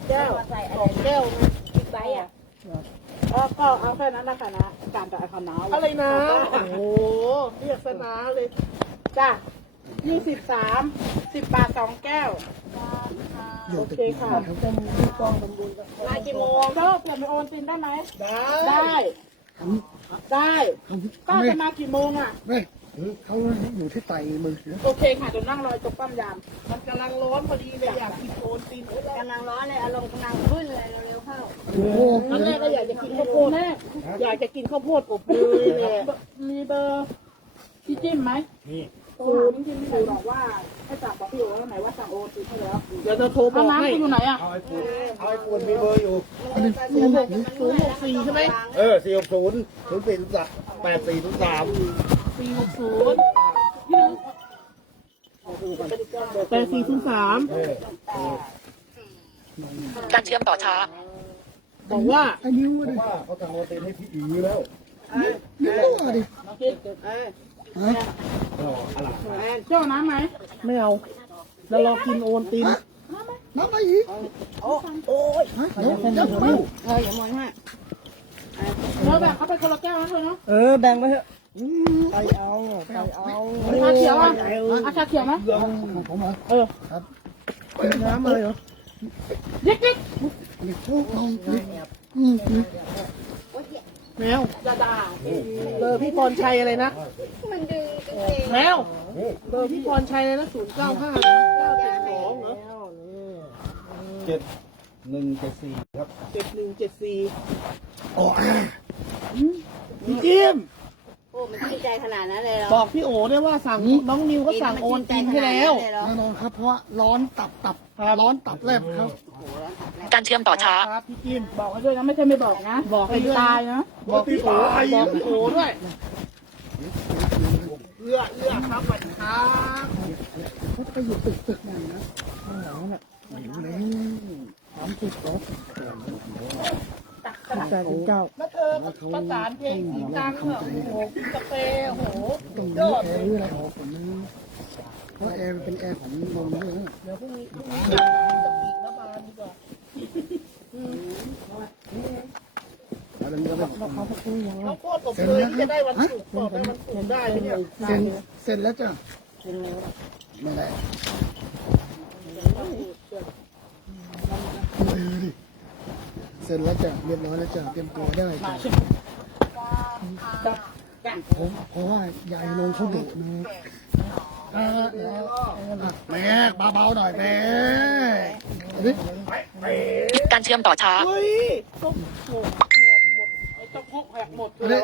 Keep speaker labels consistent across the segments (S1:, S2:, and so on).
S1: แก้ว2 แก้วบิ๊กไบค์อ่ะก็เอาแค่นั้นนะคะนะการกับไอ้คำน้าอะไรนะโอ้โหเรียกสนาเลยจ้ะ23 10 บาท 2 แก้วโอเคค่ะมากี่โมงก็เปลี่ยนไปโอนตินได้ไหมได้ก็จะมากี่โมงอ่ะ
S2: เขาอยู่ที่ไตมือ
S1: โอเคค่ะเดี๋ยวนั่งรอจบปั้มยามมันกำลังร้อนพอดีเลยอยากกินโอนตินกำลังร้อนเลยอารมณ์กำลังขึ้นเลยเร็วๆเข้าตอนแรกก็อยากจะกินข้าวโพดอยากจะกินข้าวโพดอบเลยมีเบอร์พี่จิ้มไหมนี่พี่บอกว่าให้สั่งบอกพี่โอแล้วไหนว่าสั่งโอนตินให้แล้วเดี๋ยวจะโทรบอกให้อยู่ไหนอ่ะ
S3: เอาไอ้ปูนมีเบอร์อยู่
S1: 064ใช่ไหม
S3: 460
S1: 403
S4: การเชื่อมต่อช้า
S1: บอกว่า
S2: ไอ้นิ้วดิ
S3: เขาทำโอเต็นให้พี่อีแล้ว
S2: นิ้วดิ
S3: อะไร
S1: เจ้าน้ำไหมไม่เอาแล้วเรากินโอนติน
S2: น้ำอะไรอีก
S1: โอ้ย
S2: เดี๋ยวอย่
S1: ามองให้เราแบ่งเขาไปคนละแก้วนะเธอเนาะ
S2: แบ่งไปเถอะ
S1: ไปเอาชาเขียวอ่ะชาเขียวไหม
S2: ผมเหรอครับน้ำอะไรเหรอ
S1: เล็ก
S2: นี่โค้กทอง
S1: แมวดาเบอร์พี่พรชัยอะไรนะแมวเบอร์พี่พรชัยเลยนะ095 972เหรอ
S3: 7174ครับ
S1: 7174อ๋อพี่จิ้ม
S5: โอ้มันดีใจขนาดนั้นเลยเหรอ
S1: บอกพี่โอ๋ได้ว่าสั่งน้องนิวก็สั่งโอนตินให้แล้ว
S2: แน่นอนครับเพราะว่าร้อนตับร้อนตับแลบครับ
S4: การเชื่อมต่อช้า
S1: ครับพี่จิ้มบอกให้ด้วยนะไม่ใช่ไม่บอกนะบอกให้ตายนะบอกพี่โอ๋ด้วยเลือครับสวัสดีครับ
S2: เขาไปอยู่ตึกไหนนะข้างหลังน่ะไม่รู้เลย30 รถใจถึงเจ้า
S1: แล้วเธอประสานเพลงเสียงดังเหรอโอ้โหกินกาแฟโอ้โห
S2: ตรงนี้แอร์อะไรออกผมนะเพราะแอร์เป็นแอร์ของนมด้วยนะ
S1: เดี๋ยวพรุ่งนี้จะปิดแล้วมาดีกว่า
S2: อะไรนี่ก็แบบเขาพูดอย่าง
S1: เขาโคตรกับเลยที่จะได้วันศุกร์ต่อไปวันศุกร์ได้เนี่ย
S2: เซ็นแล้วจ้ะไม่ได้เซ็นแล้วจ้ะเรียบร้อยแล้วจ้ะเตรียมตัวได้จ้ะเพราะว่ายายลงเขาดุนะแม่เบาๆหน่อยแม่
S4: การเชื่อมต่อช้า
S1: เฮ้ยต้องโขกแหกหมดไอ้ต้องพกแหกหมดเลย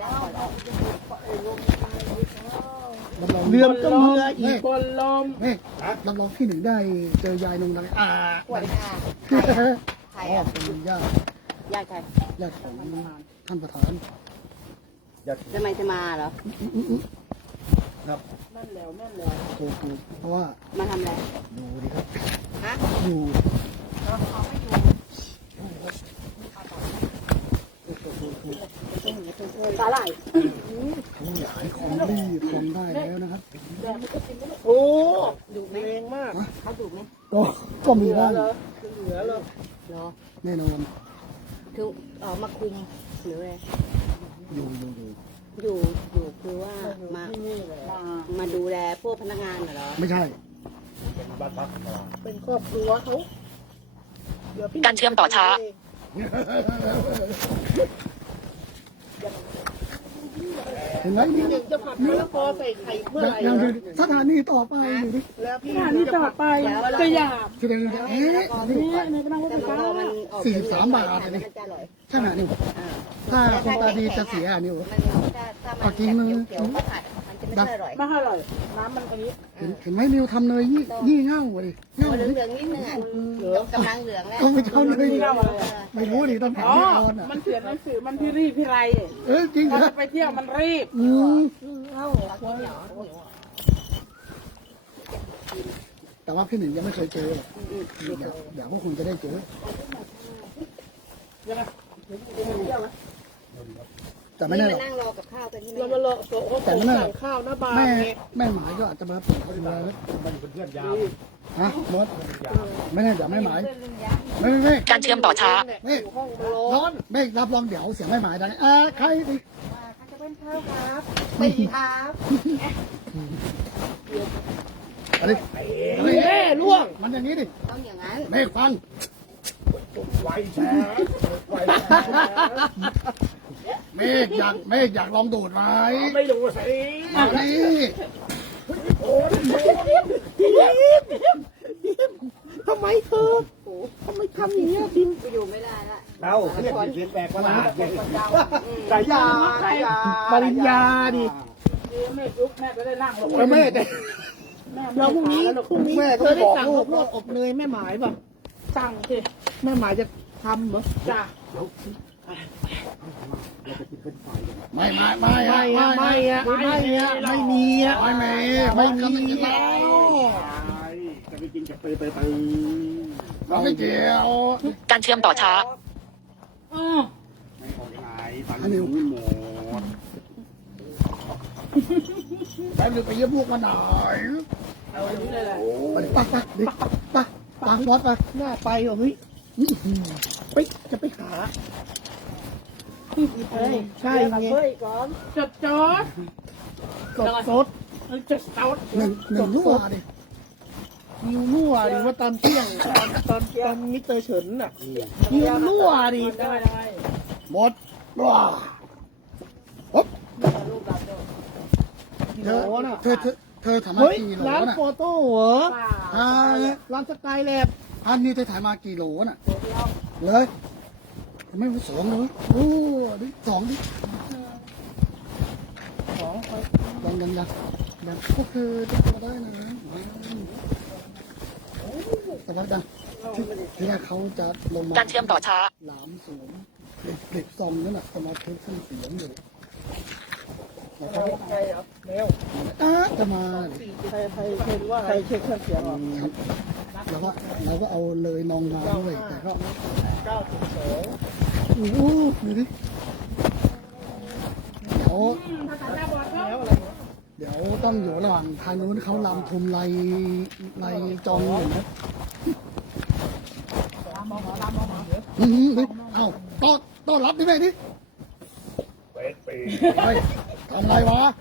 S1: เรือก็เรืออีกคนลม
S2: รับรองที่1ได้เจอยายนงดัง
S5: ปวดค่ะใครอ่ะ
S2: ญาติ
S5: ใคร
S2: ญาติของท่านประธาน
S5: ทำไมจะมาเหรอ
S2: ครับ
S1: นั่นแล้ว
S2: ถูกเพราะว่า
S5: มาทำอะไร
S2: ดูดิครับ
S5: ฮะ
S2: อยู่
S1: สาหร่าย
S2: เขาอยากให้ของดีทำได้แล้วนะครับ
S1: โอ้ดุแรงมาก
S5: เขาดุไหม
S2: ก็มีบ้าง
S1: เหลือเหรอ
S2: แน่นอน
S5: คือออกมาคุมหรืออะไร
S2: อยู่
S5: คือว่ามาดูแลพวกพนักงานเหรอ
S2: ไม่ใช่
S3: บ้านพัก
S1: เป็นครอบครัวเขา
S4: การเชื่อมต่อช้า
S2: เห็นไหมนี่
S1: จะผัดมะละกอใส่ไข่เมื่อไหร่
S2: สถานีต่อไปอยู่ดิ
S1: แล้วพี่สถานีต่อไปจะอยาก
S2: แสดงว่า
S1: ในกระดาษก็จะ
S2: 43 บาทอันนี้ใช่ไหมนี่ถ้าคนตาดีจะเสียอันนี้
S5: เอาจริงมึงมันจะไม่
S1: อร่อยน้ำมันอันนี้
S2: เห็นไหมนิวทำเนยยี่เง่าเลย
S5: เง่าเหลืองนิดนึงอ่ะกำลังเหลืองแล้ว
S2: ต้องไปเท่าเลยไม่รู้ดิต้องถามพี่ออนอ่ะ
S1: มันเขียนหนังสือมันพี่รีบพี่ไร
S2: จริงเหรอ
S1: ไปเที่ยวมันรีบ
S2: แต่ว่าพี่หนึ่งยังไม่เคยเจออยากว่าคุณจะได้เจอแต่ไม่แน่หรอก
S5: นั่งรอกับข้าวกันที่
S1: เรามารอแต่ไม่แน่ข้าวหน้าบ้าน
S2: แม่หมายก็อาจจะมาเปิดเขาดูแล
S3: มันเป็นเพื่อนยาว
S2: ฮะมดไม่ได้เดี๋ยวไม่หมายไม่
S4: การเชื่อมต่อช้า
S2: ไม่ร้อนไม่รับรองเดี๋ยวเสียงไม่หมายดังใครดิ
S1: จะเป็นข้าวครับตีครับ
S2: อะไร
S1: แม่ล่วง
S2: มันอย่างนี้ดิ
S5: ต้องอย่างนั้น
S2: ไม่ฟัง
S3: ไวแท้ไวแท้
S2: เมฆอยากลองดูดไหม
S3: ไม่ดูสิ
S2: มาดิ
S1: ทำไมเธอทำไมทำอย่างเงี้ยพิม
S5: อยู่ไม่ได้ละ
S3: เราเรียกเสียงแปลกประหลาดไง
S1: สายยาปริญญาดิแม่ยุกแม่ก็ได้นั่งลงแม่เราพรุ่งนี้เธอได้สั่งข้าวโพดอบเนยแม่หมายป่ะสั่งสิแม่หมายจะทำเหรอจ้ะ
S2: ไม่มี
S1: ไม่มีแล้ว
S3: จะไปกินกับเตย
S2: เราไม่เกี่ยว
S4: การเชื่อมต่อช้า
S3: ไม่ออกยังไงตังค์ไม่หมด
S2: ไปดูไปเยี่ยมพวกมาหน่อย
S1: เอาอย่างนี้เลยแหละ
S2: ปังบอสไป
S1: น่าไปเหรอเฮ้ยไปจะไปหาใช่ไงจดสดจะสด
S2: หนึ่งรั่วดิ
S1: นิวรั่วดิว่าตอนเที่ยงตอนมิสเตอร์เฉินน่ะนิวรั่วดิได้
S2: หมดรั่วปุ๊บเธอทำมา
S1: เฮ้ย
S2: กี่โล
S1: ร้าน
S2: น่ะ
S1: โฟโต้เหรอ ร้านสกายแลบ
S2: อันนี้เธอถ่ายมากี่โลน่ะเลยไม่มาสองเลยโอ้ดิสองดิยังพวกเธอจะมาได้นะแต่ว่าดังที่แรกเขาจะลงมา
S4: การเชื่อมต่อช้า
S2: หลามสูงเด็กซองนั่นแหละจะมาเทสขึ้นเสียงอยู่จะมา
S1: ใครเช็คว่าใครเช็คเครื่องเสียงหรอ
S2: ครับเราก็เอาเลยนองมาด้วยแต่ก็
S1: 9.2
S2: โอ้โหดูดิเดี๋ยวต้องอยู่ระหว่างทางนู้นเขาลำทุมไรจองอยู่นะเอาต้อนรับดิแม่ดิทำไรวะ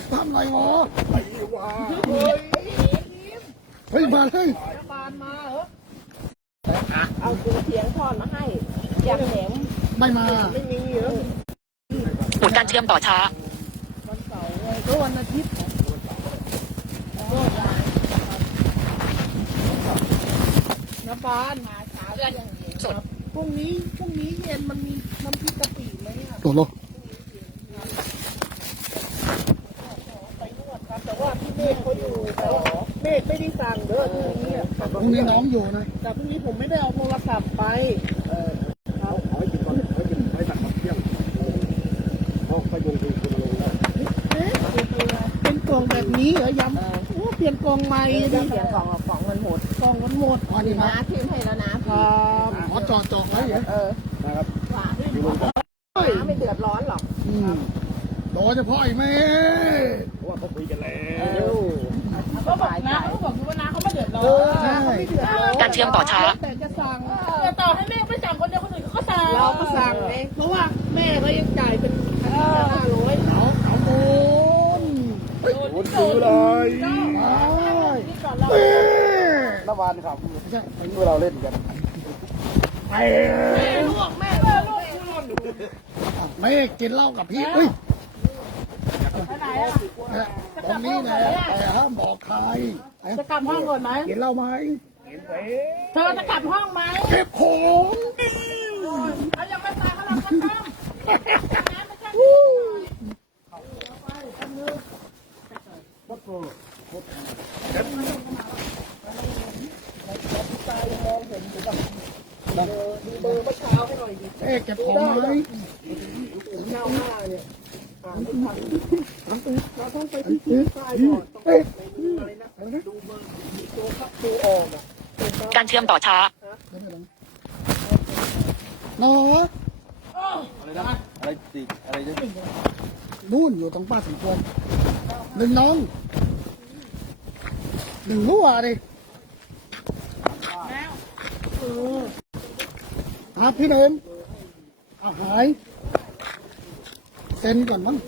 S2: เฮ้ยมาเลย
S1: บานมาเหรอเอาตัวเสียงทอดมาให้อยากแหนม
S2: ไม่มา
S1: ไม่มีเหรอ
S4: หมุนการเชื่อมต่อช้า
S1: วันเสาร์ไงก็วันอาทิตย์น้ำบานมาเช้าอย่างเย็น
S4: สด
S1: พรุ่งนี้เย็นมันมีน้ำพริกกะปิไหมเนี่ย
S2: โดดลง
S1: ไปนวดครับแต่ว่าพี่เมฆเขาอยู่แต่ว่าเมฆไม่ได้สั่งเด้อพรุ่งนี้อ่ะ
S2: พรุ่งนี้น้องอยู่นะ
S1: แต่พรุ่งนี้ผมไม่ได้เอาโทรศัพท์ไป
S3: เอาให้กินก่อนให้ตักเที่ยงพอไปลงทุนคุณลงแล้ว
S1: เป็นกล่องแบบนี้เหรอยำโอ้เปลี่ยนกล่องใหม่ดิ
S5: เสียงของมันหมด
S1: กล่องมันหมด
S2: วันนี้นะ
S5: นะพิมพ์ให้แล้วนะ
S1: ครับ
S2: ขอจอดไว้เหรอ
S3: นะครับ
S5: ไม่เดือดร้อนหรอก
S2: โดยเฉพาะไอ้แม่
S3: เพราะว่าเขาคุยกันแล้ว
S1: ก็บอกนะเขาบอกอยู่ว่านะเขาไม่เดือดร้อน
S2: ใช่
S4: การเชื่อมต่อช้า
S1: แต่จะสั่งแต่ต่อให้แม่ไม่สั่งคนเดียวคนอื่นเขาก็สั่งเราก็สั่งเองเพราะว่าแม่เขายังจ่ายเป็น500
S2: เขาโดน
S3: โดนซื้อเลย
S1: นี่ก่อนเรา
S3: ละวันครับ
S2: ไม่ใช่
S3: เมื่อเราเล่นกัน
S1: แม่ลวก
S2: ไม่กินเหล้ากับพี่เฮ้ยตรงนี้แหละแต่ห้ามบอกใคร
S1: จะกลับห้องก่อนไหม
S2: กินเหล้าไหม
S1: เธอจะกลับห้องไหม
S2: เก็บของ
S1: เขายังไม่ตายเขาเราก็ต้อง
S2: เอ๊ะเก็บของไหม
S1: เน่าหน้าเนี่ยเราต้องไปที่ที่ใต้ก่อนต้องไปดูอะไรนะดูเบอร์ดูออกอ่ะ
S4: การเชื่อมต่อช้า
S2: นอ
S3: อะไรนะอะไรติอะไรจะ
S2: นู่นอยู่ตรงป้าสมควรหนึ่งน้องหนึ่งรั่วดิครับพี่หนมเอาหายเซ็นก่อนมั้ง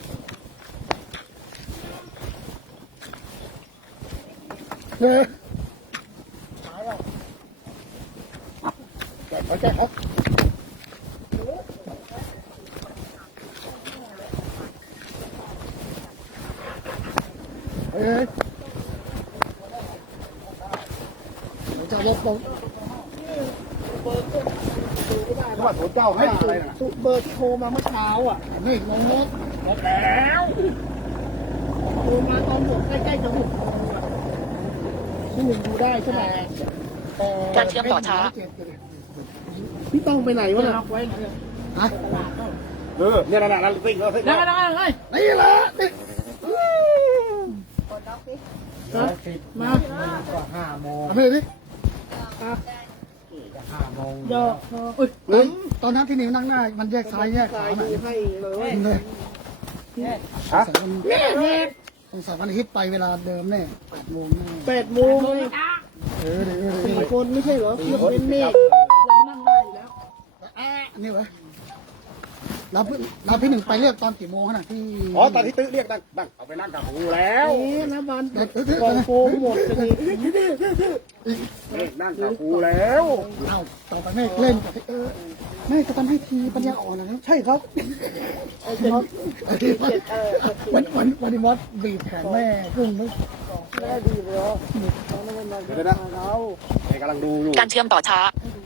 S2: เฮ้ยหายแล้วแกะครับเฮ้ยจะลบลง
S3: จังหวัดโถเจ้าให้อะไรนะ
S1: เบอร์ที่โทรมาเมื่อเช้าอ่ะ
S2: นี่งงง
S3: หมดแล้ว
S1: โทรมาตอนหมดใกล้ๆจะ6 โมงอ่ะที่หนึ่งดูได้ใช่ไหม
S4: การเชื่อมต่อช้า
S1: พี่ต้องไปไหนวะน่ะ
S2: ฮะ
S3: เนี่ยนั่นซิ่งแล้วซิ่งแล้ว
S2: นี่แหละนี่
S1: มา
S2: เอาไปเลยดิ
S1: เดี๋ยวอุ้ย
S2: ตอนนั้นที่นิวนั่งหน้ามันแยกซ้ายแยกข
S1: สา
S2: วย น่ะ
S1: ดูให้เลย
S2: เลย
S3: ฮะ
S2: สองคนสองวันอาทิตย์ไปเวลาเดิมแน่8 โมงแน่
S1: 8 โมงเลย 4 คนไม่ใช่เหรอเพื่อนเป็นเมฆเรานั่งได้อยู่แล้ว
S2: นี่วะเราพี่หนึ่งไปเรียกตอนกี่โมงขนาดที่
S3: อ๋อตอนที่ตื้อเรียกนั่งเอาไปนั่งกับหูแล้ว
S1: นะบัน
S2: เดี๋ยว
S1: กองโฟมหมดจะมี
S3: นั่งกับหูแล้ว
S2: เอาต่อไปแม่เล่นกับแม่จะทำให้ทีปัญญาอ่อนนะใช่ครับวันนี้มอสบีบแขนแม่ขึ้นไม่
S1: แม่ดีเลยเหรอ
S3: เดี๋ยวนะไอ้กำลังดูอยู่
S4: การเชื่อมต่อช้า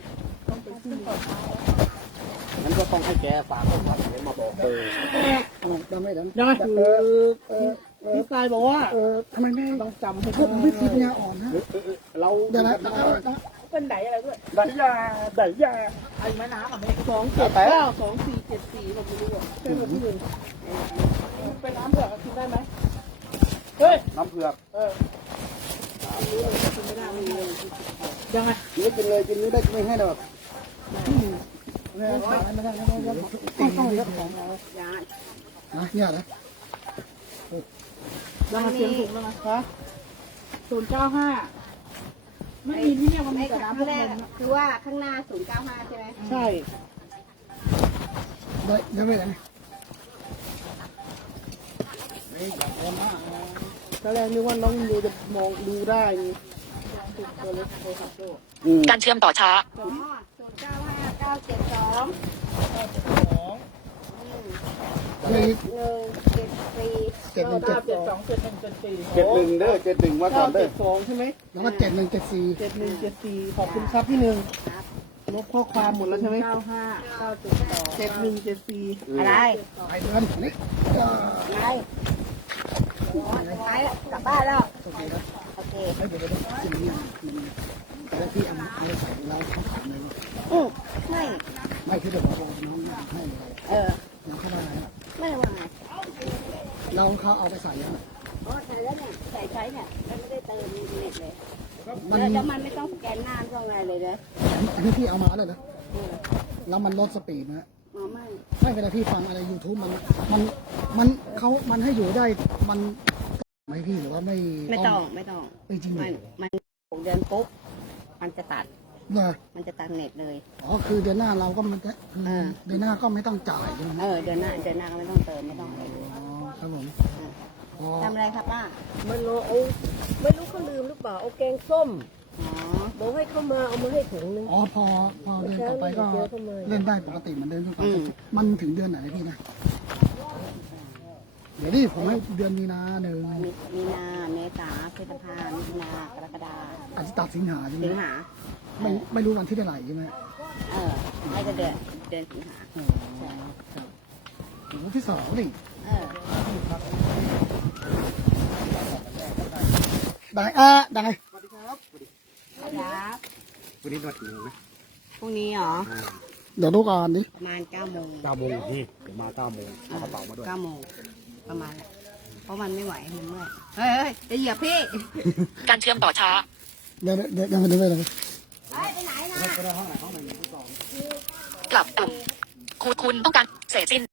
S3: งั้นก็ต้องให้แกฝากคนทำให้มาบอกเบอร์
S2: ทำไม่ได้
S1: ยังไงพี่ตายบอกว่า
S2: ทำไมแม่
S1: ต้องจำให้
S2: พวกไม่ทีปัญญาอ่อนนะ
S3: เรา
S2: เดี๋ยวนะ
S1: เป็นไหนอะไรด้วย
S3: ได้ยา
S1: ไอ้แม่น้ำอ่ะไม่279 2474เราไม่รู้อ่ะเป็นแบบที่หนึ่งเป็นน้ำเผือกกินได้ไหมเฮ้ย
S3: น้ำเผือก
S1: ยังไง
S3: กินไม่กินเลยกินไม่ได้ไม่ให้หรอก
S2: ไม่ได้ต้องเลี้ยงของเรานะเนี่ยนะ
S1: ยังมาเสียงถูกแล้วนะคะ095ไม่มีที่เนี่ยมันมีแต่น้ำพวก
S5: แร
S1: นั้
S5: ก
S1: น
S5: คือว่าข้างหน้า 095 ใช่ไหม
S1: ใช่
S2: ได้ไม่ได้
S1: ตอนแรกนึกว่าน้องดูจะมองดูได้นี่ตัวเล็กโทรศัพท์โลก
S4: การเชื่อมต่อช้า
S2: เลย
S5: 095972
S2: 7 1 7
S1: 972 7174
S3: 71เด้อ71ว่าก่อนเด้อ
S1: 972ใช่ไหม
S2: แล้วก็7 1 7 4
S1: 7174ขอบคุณครับพี่หนึ่งลบข้อความหมดแล้วใช่ไหม7174
S5: อะไร
S2: ไปเดือนนี่
S5: อะไรไปกลับบ้านแล้ว โอเค
S2: ให้เดี๋ยวกินนี่แล้วพี่เอาใส่เราเขาถามเลยว่า
S5: ไม่
S2: ไม่คือเดี๋ยวบอกน้องให้ เราเข้ามา
S5: ไม่ว่าไง
S2: เราเขาเอาไปใส่ยัง
S5: อ๋อใส่แล้วเนี่ย ใส่ใช้เนี่ยแล้วไม่ได้เติมเน็ตเลย
S2: มัน
S5: แล้วมันไม่ต้องสแกนหน้าต้องอะไรเลยนะ
S2: อันนี้พี่เอามาเลยนะแล้วมันลดสปีดนะ
S5: อ๋อไม่
S2: ไม่เวลาพี่ฟังอะไร YouTube มันให้อยู่ได้มันไม่พี่หรือว่าไม่
S5: ไม่ต้อง
S2: ไม่จริงเหรอ
S5: มัน6 เดือนปุ๊บ มันจะตัด
S2: เหรอ
S5: มันจะตัดเน็ตเลย
S2: อ๋อคือเดือนหน้าเราก็มันจะคือเดือนหน้าก็ไม่ต้องจ่ายใช่ไหม
S5: เดือนหน้าก็ไม่ต้องเติมไม่ต้องอะไรเลย
S2: อ๋อครับผมอ๋อ
S5: ทำอะไรครับป้า
S6: ไม่รู้เขาลืมหรือเปล่าเอาแกงส้ม
S5: อ๋อ
S6: บอกให้เขามาเอามาให้ถุงนึง
S2: อ๋อพอเดือนต่อไปก็เล่นได้ปกติเหมือนเดิมทุกครั้งมันถึงเดือนไหนพี่นะเดี๋ยวนี่ผมให้เดือนมีนาหนึ่ง
S5: มีนาเมษาพฤษภามิถุนากรกฎา
S2: อาจจะตัดสิงหาใช่ไหม
S5: สิงหา
S2: ไม่รู้วันที่เท่าไหร่ใช่ไหม
S5: ให้ก็เดือนสิงหา ใช่
S2: วันที่2นี่ ได้ได้
S5: ครับ
S3: วันนี้นวดกี่โมงนะ
S5: พรุ่งนี้เหรอ
S2: เดี๋ยวดูก่อนดิ
S5: ประมาณ9 โมง
S3: 9 โมงพี่ผมมา9 โมงเอากระเป๋ามาด้วย
S5: 9 โมง ประมาณนั้นเพราะมันไม่ไหวมันเมื่อยเฮ้ยจะเหยียบพี่
S4: การเชื่อมต่อช้า
S2: เดี๋ยวยังไม่ได้เลย
S5: ไปไหนนะ
S4: กลับกลุ่มคุณต้องการเสร็จสิ้น